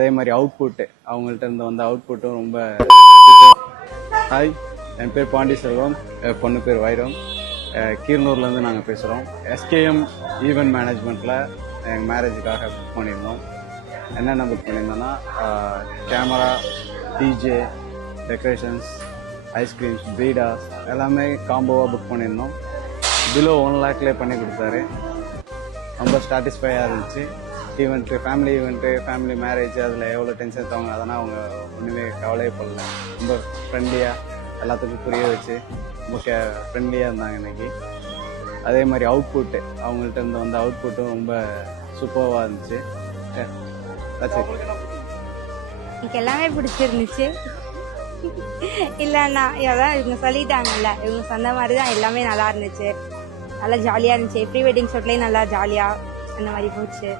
அதே மாதிரி அவுட்புட்டு அவங்கள்ட்ட இருந்து வந்த அவுட்புட்டும் ரொம்ப. ஹாய், என் பேர் பாண்டி செல்வம், பொண்ணு பேர் வைரம். கீரனூர்லேருந்து நாங்கள் பேசுகிறோம். எஸ்கேஎம் ஈவெண்ட் மேனேஜ்மெண்ட்டில் எங்கள் மேரேஜுக்காக புக் பண்ணியிருந்தோம். என்னென்ன புக் பண்ணியிருந்தோன்னா கேமரா, டிஜே, டெக்கரேஷன்ஸ், ஐஸ்கிரீம்ஸ், பீடாஸ் எல்லாமே காம்போவாக புக் பண்ணியிருந்தோம். பிலோ 1 லேக்லேயே பண்ணி கொடுத்தாரு. ரொம்ப சாட்டிஸ்ஃபையாக இருந்துச்சு. Event, family event, family marriage, அதில் எவ்வளோ டென்ஷன் எடுத்தவங்க அதெல்லாம் அவங்க ஒன்றுமே கவலையே படல. ரொம்ப ஃப்ரெண்ட்லியாக எல்லாத்துக்கும் புரிய வச்சு ரொம்ப ஃப்ரெண்ட்லியாக இருந்தாங்க இன்றைக்கி. அதே மாதிரி அவுட்புட்டு அவங்கள்ட்ட இருந்து வந்த அவுட்புட்டும் ரொம்ப சூப்பராக இருந்துச்சு. எனக்கு எல்லாமே பிடிச்சிருந்துச்சு. இல்லைண்ணா அதான் இவங்க சொல்லிட்டாங்கல்ல, இவங்க சொன்ன மாதிரி தான் எல்லாமே நல்லா இருந்துச்சு. நல்லா ஜாலியாக இருந்துச்சு. ப்ரீ வெட்டிங் ஷூட்லேயும் நல்லா ஜாலியாக அந்த மாதிரி போச்சு.